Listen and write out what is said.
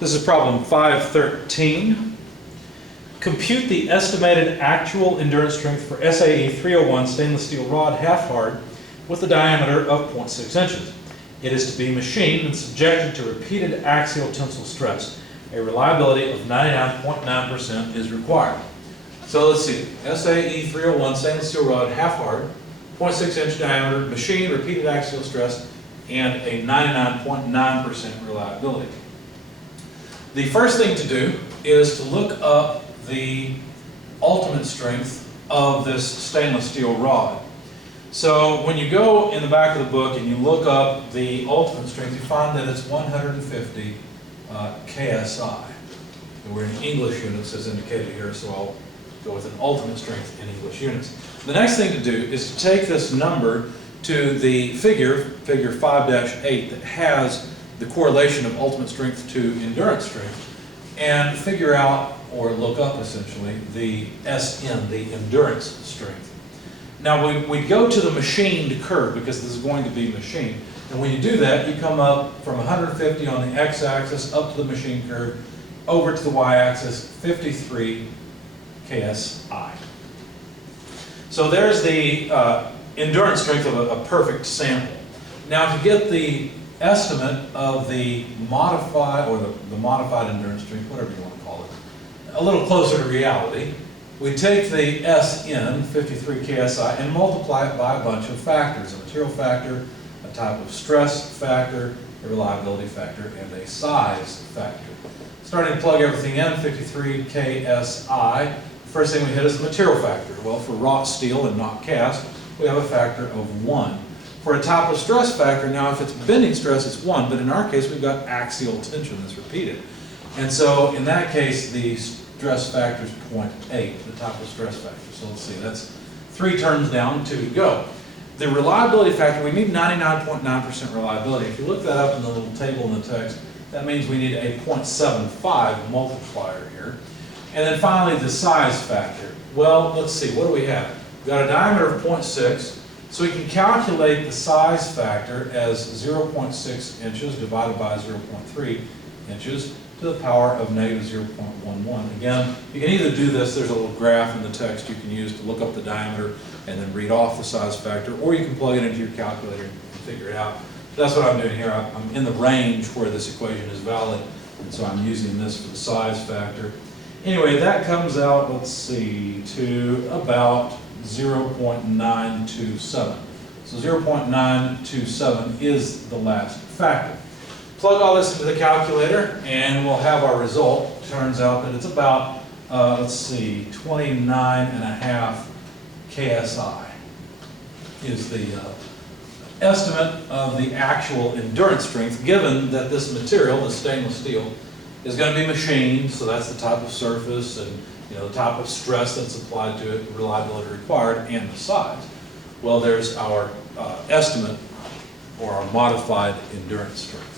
This is problem 513. Compute the estimated actual endurance strength for SAE 301 stainless steel rod half hard with a diameter of 0.6 inches. It is to be machined and subjected to repeated axial tensile stress. A reliability of 99.9% is required. So let's see, SAE 301 stainless steel rod half hard, 0.6 inch diameter, machined, repeated axial stress, and a 99.9% reliability. The first thing to do is to look up the ultimate strength of this stainless steel rod. So when you go in the back of the book and you look up the ultimate strength, you find that it's 150 KSI. And we're in English units as indicated here, so I'll go with an ultimate strength in English units. The next thing to do is to take this number to the figure 5-8, that has the correlation of ultimate strength to endurance strength, and figure out, or look up essentially, the SN, the endurance strength. Now we go to the machined curve because this is going to be machined. And when you do that, you come up from 150 on the x-axis up to the machine curve, over to the y-axis, 53 KSI. So there's the endurance strength of a perfect sample. Now to get the estimate of the modified, or the modified endurance strength, whatever you want to call it, a little closer to reality, we take the SN, 53 KSI, and multiply it by a bunch of factors: a material factor, a type of stress factor, a reliability factor, and a size factor. Starting to plug everything in, 53 KSI, first thing we hit is the material factor. Well, for wrought steel and not cast, we have a factor of 1. For a type of stress factor, now if it's bending stress, it's 1, but in our case, we've got axial tension that's repeated. And so in that case, the stress factor is 0.8, the type of stress factor. So let's see, that's 3 terms down, 2 to go. The reliability factor, we need 99.9% reliability. If you look that up in the little table in the text, that means we need a 0.75 multiplier here. And then finally, the size factor. Well, let's see, what do we have? We've got a diameter of 0.6, so we can calculate the size factor as 0.6 inches divided by 0.3 inches to the power of negative 0.11. Again, you can either do this, there's a little graph in the text you can use to look up the diameter and then read off the size factor, or you can plug it into your calculator and figure it out. That's what I'm doing here. I'm in the range where this equation is valid, and so I'm using this for the size factor. Anyway, that comes out, let's see, to about 0.927. So 0.927 is the last factor. Plug all this into the calculator and we'll have our result. Turns out that it's about, let's see, 29.5 KSI is the estimate of the actual endurance strength, given that this material, the stainless steel, is going to be machined, so that's the type of surface and the type of stress that's applied to it, the reliability required, and the size. Well, there's our estimate, or our modified endurance strength.